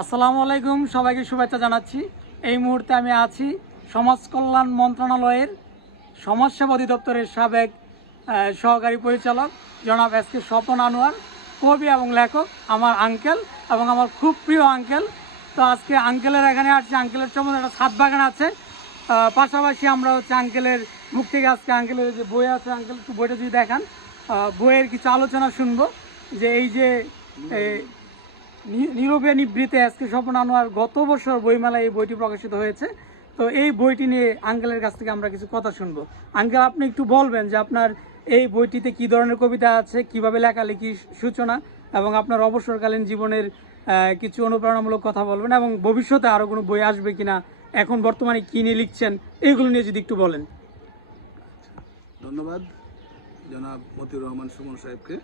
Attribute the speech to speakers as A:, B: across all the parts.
A: আসসালামু আলাইকুম, সবাইকে শুভেচ্ছা জানাচ্ছি। এই মুহূর্তে আমি আছি সমাজ কল্যাণ মন্ত্রণালয়ের সমাজসেবা অধিদপ্তরের সাবেক সহকারী পরিচালক জনাব এস কে স্বপন আনোয়ার, কবি এবং লেখক, আমার আঙ্কেল এবং আমার খুব প্রিয় আঙ্কেল তো আজকে আঙ্কেলের এখানে আসছি আঙ্কেলের সম্বন্ধে একটা ছাদ বাগান আছে। পাশাপাশি আমরা হচ্ছে আঙ্কেলের মুখ থেকে আজকে আঙ্কেলের যে বই আছে আঙ্কেল একটু বইটা যদি দেখান। বইয়ের কিছু আলোচনা শুনব। যে এই যে নীরবে নিবৃতে আজকে স্বপন আনোয়ার গত বছর বইমেলায় এই বইটি প্রকাশিত হয়েছে। তো এই বইটি নিয়ে আঙ্কেলের কাছ থেকে আমরা কিছু কথা শুনব। আঙ্কেল, আপনি একটু বলবেন যে আপনার এই বইটিতে কি ধরনের কবিতা আছে, কীভাবে লেখালেখি সূচনা, এবং আপনার অবসরকালীন জীবনের কিছু অনুপ্রেরণামূলক কথা বলবেন, এবং ভবিষ্যতে আরও কোনো বই আসবে কিনা, এখন বর্তমানে কী নিয়ে লিখছেন এইগুলো নিয়ে যদি একটু বলেন।
B: ধন্যবাদ জনাব মতিউর রহমান সুমন সাহেবকে।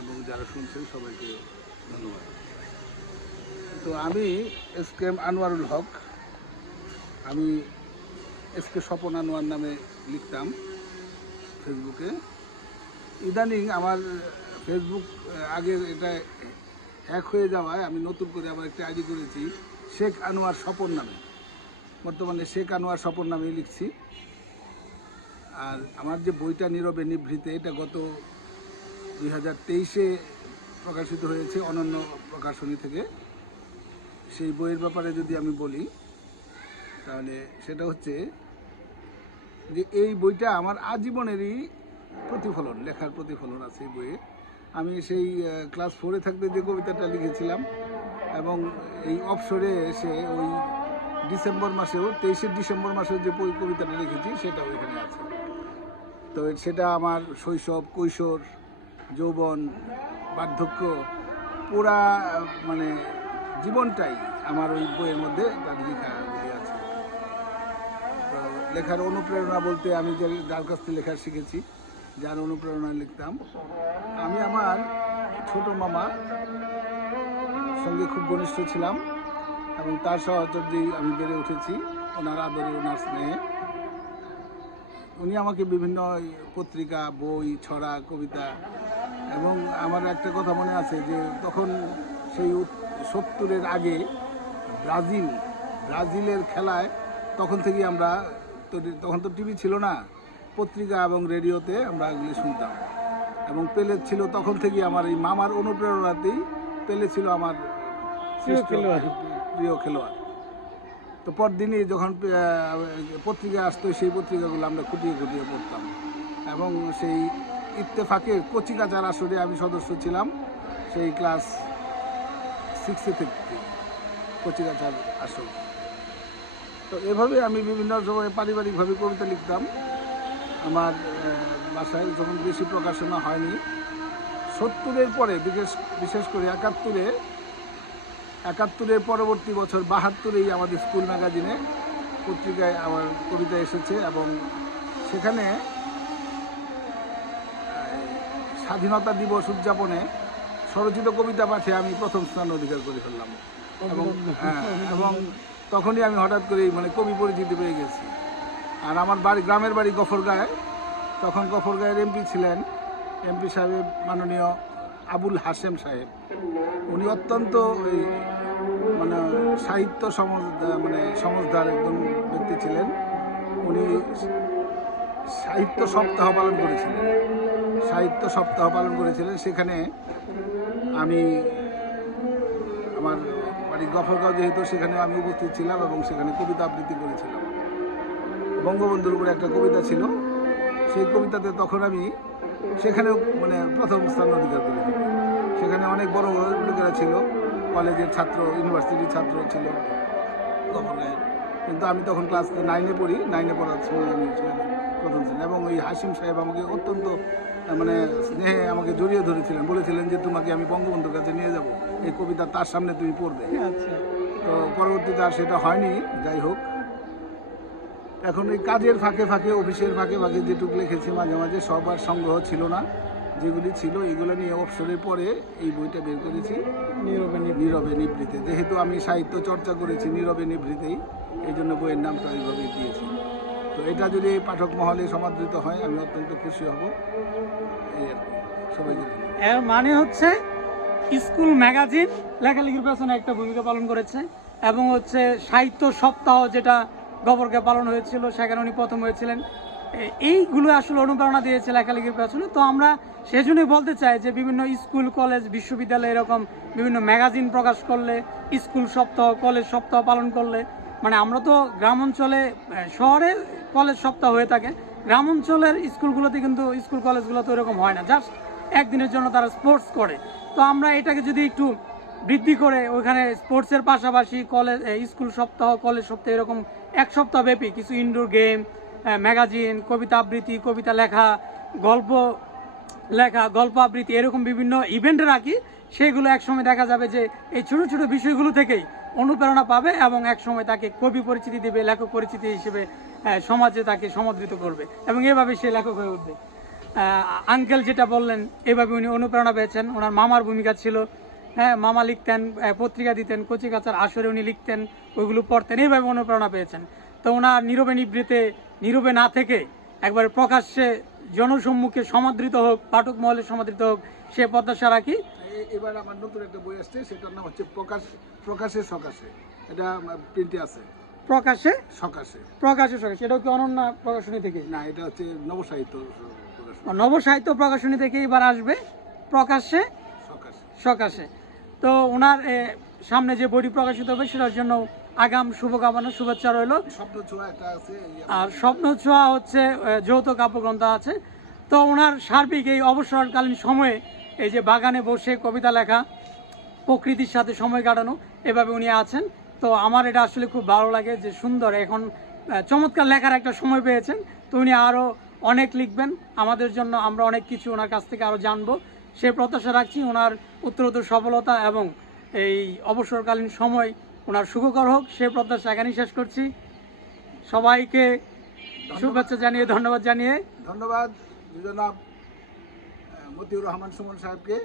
B: এবং যারা শুনছেন সবাইকে ধন্যবাদ। তো আমি S K M Anwarul Haque. আমি এস কে স্বপন আনোয়ার নামে লিখতাম ফেসবুকে। ইদানিং আমার ফেসবুক, আগে এটা হ্যাক হয়ে যাওয়ায় আমি নতুন করে আবার একটা আইডি করেছি, শেখ আনোয়ার স্বপন নামে। বর্তমানে শেখ আনোয়ার স্বপন নামেই লিখছি। আর আমার যে বইটা নীরবে নিভৃতে, এটা গত দুই হাজার তেইশে প্রকাশিত হয়েছে অনন্য প্রকাশনী থেকে। সেই বইয়ের ব্যাপারে যদি আমি বলি, তাহলে সেটা হচ্ছে যে এই বইটা আমার আজীবনেরই প্রতিফলন, লেখার প্রতিফলন আছে এই বইয়ে। আমি সেই ক্লাস ফোরে থাকতে যে কবিতাটা লিখেছিলাম এবং এই অবসরে এসে ওই ডিসেম্বর মাসেও, তেইশে ডিসেম্বর মাসেও যে কবিতাটা লিখেছি, সেটাও এখানে আছে। তো সেটা আমার শৈশব, কৈশোর যৌবন, বার্ধক্য, পুরা মানে জীবনটাই আমার ওই বইয়ের মধ্যে লেখা আছে। লেখার অনুপ্রেরণা বলতে আমি যে যার কাছ থেকে লেখা শিখেছি, যার অনুপ্রেরণা লিখতাম, আমি আমার ছোট মামা সঙ্গে খুব ঘনিষ্ঠ ছিলাম এবং তার সহচর্যেই আমি বেড়ে উঠেছি ওনার আদরে, ওনার স্নেহে। উনি আমাকে বিভিন্ন পত্রিকা, বই, ছড়া, কবিতা এবং আমার একটা কথা মনে আছে যে তখন সেই সত্তরের আগে ব্রাজিল ব্রাজিলের খেলায় তখন থেকেই আমরা তো তখন তো টিভি ছিল না পত্রিকা এবং রেডিওতে আমরা এগুলি শুনতাম। এবং পেলে ছিল তখন থেকেই আমার এই মামার অনুপ্রেরণাতেই পেলে ছিল আমার
A: খেলোয়াড়।
B: প্রিয় খেলোয়াড়। তো পরদিনই যখন পত্রিকা আসতো সেই পত্রিকাগুলো আমরা খুঁটিয়ে খুঁটিয়ে পড়তাম। এবং সেই ইত্তেফাকের কচিকাচার আসরে আমি সদস্য ছিলাম। সেই ক্লাস সিক্সে থেকে কচিকা কচিকাচার আসর। তো এভাবে আমি বিভিন্ন সময় পারিবারিকভাবে কবিতা লিখতাম। আমার বাসায় যখন বেশি প্রকাশনা হয়নি, সত্তরের পরে, বিশেষ বিশেষ করে একাত্তরে, একাত্তরের পরবর্তী বছর বাহাত্তরেই আমাদের স্কুল ম্যাগাজিনে পত্রিকায় আমার কবিতা এসেছে এবং সেখানে স্বাধীনতা দিবস উদযাপনে স্বরচিত কবিতা পাঠে আমি প্রথম স্থান অধিকার করে ফেললাম। এবং হ্যাঁ, এবং তখনই আমি হঠাৎ করে মানে কবি পরিচিতি পেয়ে গেছি। আর আমার বাড়ি গ্রামের বাড়ি গফরগাঁয়। তখন গফরগাঁয়ের এমপি ছিলেন এমপি সাহেব মাননীয় আবুল হাশেম সাহেব। উনি অত্যন্ত ওই মানে সাহিত্য সমাজ মানে সমাজদার একজন ব্যক্তি ছিলেন। উনি সাহিত্য সপ্তাহ পালন করেছিলেন। সাহিত্য সপ্তাহ পালন করেছিলেন। সেখানে আমি আমার বাড়ি গফরগাঁও যেহেতু, সেখানে আমি উপস্থিত ছিলাম এবং সেখানে কবিতা আবৃত্তি করেছিলাম। বঙ্গবন্ধুর উপরে একটা কবিতা ছিল। সেই কবিতাতে তখন আমি সেখানেও মানে প্রথম স্থান অধিকার করেছি সেখানে অনেক বড় লোকেরা ছিল। কলেজের ছাত্র, ইউনিভার্সিটির ছাত্র ছিল কিন্তু আমি তখন ক্লাস নাইনে পড়ি। নাইনে পড়ার সময় আমি প্রথম ছিলাম এবং ওই হাসিম সাহেব আমাকে অত্যন্ত মানে স্নেহে আমাকে জড়িয়ে ধরেছিলেন বলেছিলেন যে তোমাকে আমি বঙ্গবন্ধুর কাছে নিয়ে যাব। এই কবিতা তার সামনে তুমি পড়বে।
A: আচ্ছা।
B: তো পরবর্তীতে আর সেটা হয়নি যাই হোক। এখন এই কাজের ফাঁকে ফাঁকে অফিসের ফাঁকে ফাঁকে যেটুকু লিখেছি মাঝে মাঝে সবার সংগ্রহ ছিল না। যেগুলি ছিল এগুলো নিয়ে অবসরের পরে এই বইটা বের করেছি।
A: নীরবে
B: নীরবে নিভৃতে যেহেতু আমি সাহিত্য চর্চা করেছি নীরবে নিভৃতেই এই জন্য বইয়ের নামটা ওইভাবে দিয়েছি। তো এটা যদি পাঠক মহলে সমাদৃত হয়, আমি অত্যন্ত খুশি হব। কি
A: এর মানে হচ্ছে, স্কুল ম্যাগাজিন লেখালেখির পেছনে একটা ভূমিকা পালন করেছে এবং হচ্ছে সাহিত্য সপ্তাহ যেটা গবরকে পালন হয়েছিল, সেখানে উনি প্রথম হয়েছিলেন। এইগুলো আসলে অনুপ্রেরণা দিয়েছে লেখালেখির পেছনে। তো আমরা সেজন্যই বলতে চাই যে বিভিন্ন স্কুল, কলেজ, বিশ্ববিদ্যালয় এরকম বিভিন্ন ম্যাগাজিন প্রকাশ করলে, স্কুল সপ্তাহ, কলেজ সপ্তাহ পালন করলে মানে আমরা তো গ্রাম অঞ্চলে শহরে কলেজ সপ্তাহ হয়ে থাকে গ্রাম অঞ্চলের স্কুলগুলোতে কিন্তু স্কুল কলেজগুলোতে এরকম হয় না, জাস্ট একদিনের জন্য তারা স্পোর্টস করে। তো আমরা এটাকে যদি একটু বৃদ্ধি করে ওইখানে স্পোর্টসের পাশাপাশি কলেজ স্কুল সপ্তাহ, কলেজ সপ্তাহ এরকম এক সপ্তাহ ব্যাপী কিছু ইনডোর গেম ম্যাগাজিন কবিতা আবৃত্তি, কবিতা লেখা, গল্প লেখা, গল্প আবৃত্তি, এরকম বিভিন্ন ইভেন্ট রাখি, সেগুলো একসময় দেখা যাবে যে এই ছোট ছোট বিষয়গুলো থেকেই অনুপ্রেরণা পাবে এবং একসময় তাকে কবি পরিচিতি দেবে, লেখক পরিচিতি হিসেবে সমাজে তাকে সমাদৃত করবে এবং এভাবে সে লেখক হয়ে উঠবে। আঙ্কেল যেটা বললেন, এভাবে উনি অনুপ্রেরণা পেয়েছেন। ওনার মামার ভূমিকা ছিল হ্যাঁ মামা লিখতেন পত্রিকা দিতেন কচিকাচার আসরে উনি লিখতেন, ওইগুলো পড়তেন এইভাবে অনুপ্রেরণা পেয়েছেন। তো ওনার নীরবে নিবৃতে নীরবে না থেকে একবার প্রকাশ্যে জনসম্মুখে সমাদৃত হোক, পাঠক মহলে সমাদৃত হোক, সে প্রত্যাশা রাখি।
B: এবার আমার নতুন একটা বই আসছে সেটার নাম হচ্ছে প্রকাশ প্রকাশে সকাশে। এটা প্রিন্টে আছে।
A: প্রকাশে?
B: সকাশে।
A: প্রকাশে সকাশে। এটাও কি অনন্যা প্রকাশনী থেকে
B: না এটা হচ্ছে নবসাহিত্য
A: নবসাহিত্য প্রকাশনী থেকে এবার আসবে। প্রকাশে?
B: সকাশে।
A: তো ওনার সামনে যে বইটি প্রকাশিত হবে সেটার জন্য আগাম শুভকামনা শুভেচ্ছা রইল।
B: স্বপ্ন ছোঁয়া একটা আছে
A: আর স্বপ্ন ছোঁয়া হচ্ছে যৌথ কাব্যগ্রন্থ আছে। তো ওনার সার্বিক এই অবসরকালীন সময়ে এই যে বাগানে বসে কবিতা লেখা প্রকৃতির সাথে সময় কাটানো এভাবে উনি আছেন। তো আমার এটা আসলে খুব ভালো লাগে যে সুন্দর এখন চমৎকার লেখার একটা সময় পেয়েছেন। তো উনি আরও অনেক লিখবেন। আমাদের জন্য আমরা অনেক কিছু ওনার কাছ থেকে আরও জানব। সে প্রত্যাশা রাখছি ওনার উত্তরোত্তর সফলতা এবং এই অবসরকালীন সময় ওনার সুখকর হোক। সে প্রত্যাশা এখানেই শেষ করছি। সবাইকে শুভেচ্ছা জানিয়ে ধন্যবাদ জানিয়ে।
B: ধন্যবাদ। জনাব মতিউর রহমান সুমন সাহেবকে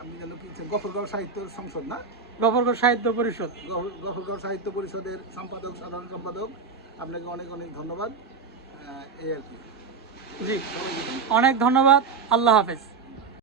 B: আমি যেন কি গফরগাঁও সাহিত্য সংসদ না?
A: গফরগড় সাহিত্য পরিষদ।
B: গফরগড় সাহিত্য পরিষদের সম্পাদক সাধারণ সম্পাদক আপনাকে অনেক অনেক ধন্যবাদ। এই আর কি।
A: জি। অনেক ধন্যবাদ। আল্লাহ হাফেজ।